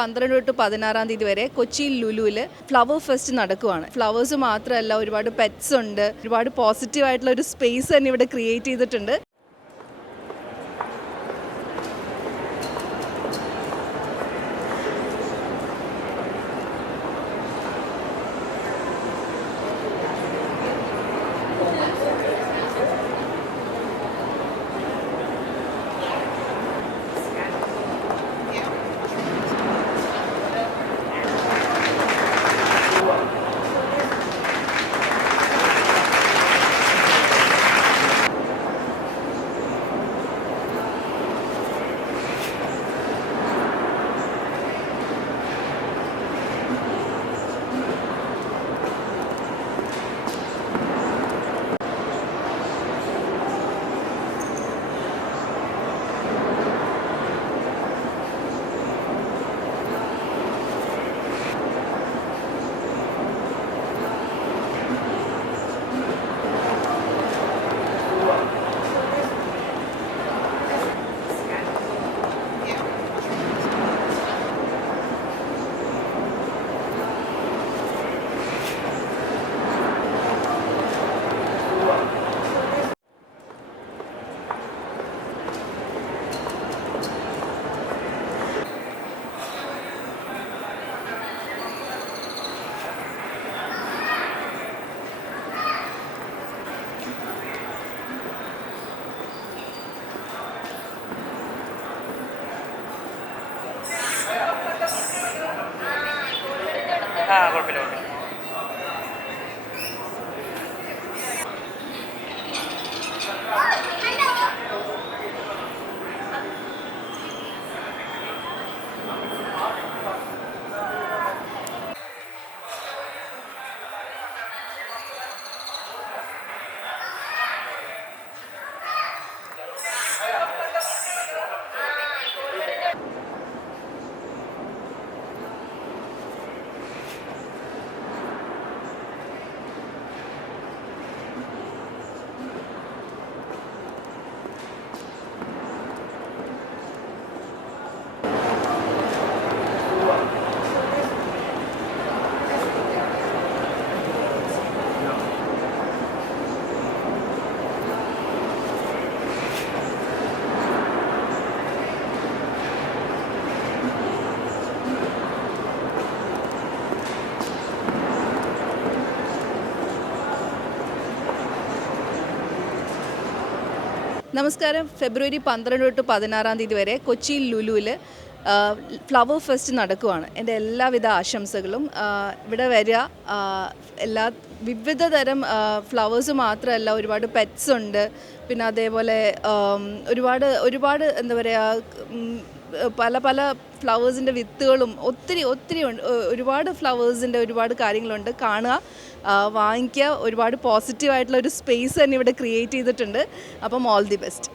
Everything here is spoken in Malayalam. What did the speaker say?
പന്ത്രണ്ട് തൊട്ട് പതിനാറാം തീയതി വരെ കൊച്ചിയിൽ ലുലുവിൽ ഫ്ലവർ ഫെസ്റ്റ് നടക്കുവാണ്. ഫ്ലവേഴ്സ് മാത്രമല്ല ഒരുപാട് പെറ്റ്സ് ഉണ്ട്. ഒരുപാട് പോസിറ്റീവ് ആയിട്ടുള്ള ഒരു സ്പേസ് തന്നെ ഇവിടെ ക്രിയേറ്റ് ചെയ്തിട്ടുണ്ട്. হ্যাঁ করবে നമസ്കാരം. ഫെബ്രുവരി പന്ത്രണ്ട് തൊട്ട് പതിനാറാം തീയതി വരെ കൊച്ചിയിൽ ലുലുവിൽ ഫ്ലവർ ഫെസ്റ്റ് നടക്കുവാണ്. എന്റെ എല്ലാവിധ ആശംസകളും. ഇവിടെ വരിക എല്ലാ വിവിധ തരം ഫ്ലവേഴ്സ് മാത്രമല്ല ഒരുപാട് പെറ്റ്സ് ഉണ്ട്. പിന്നെ അതേപോലെ ഒരുപാട് ഒരുപാട് എന്താ പറയുക പല പല ഫ്ലവേഴ്സിന്റെ വിത്തുകളും ഒത്തിരി ഒത്തിരി ഒരുപാട് ഫ്ലവേഴ്സിന്റെ ഒരുപാട് കാര്യങ്ങളുണ്ട്. കാണുക വാങ്ങിക്കുക. ഒരുപാട് പോസിറ്റീവായിട്ടുള്ള ഒരു സ്പേസ് തന്നെ ഇവിടെ ക്രിയേറ്റ് ചെയ്തിട്ടുണ്ട്. അപ്പം ഓൾ ദി ബെസ്റ്റ്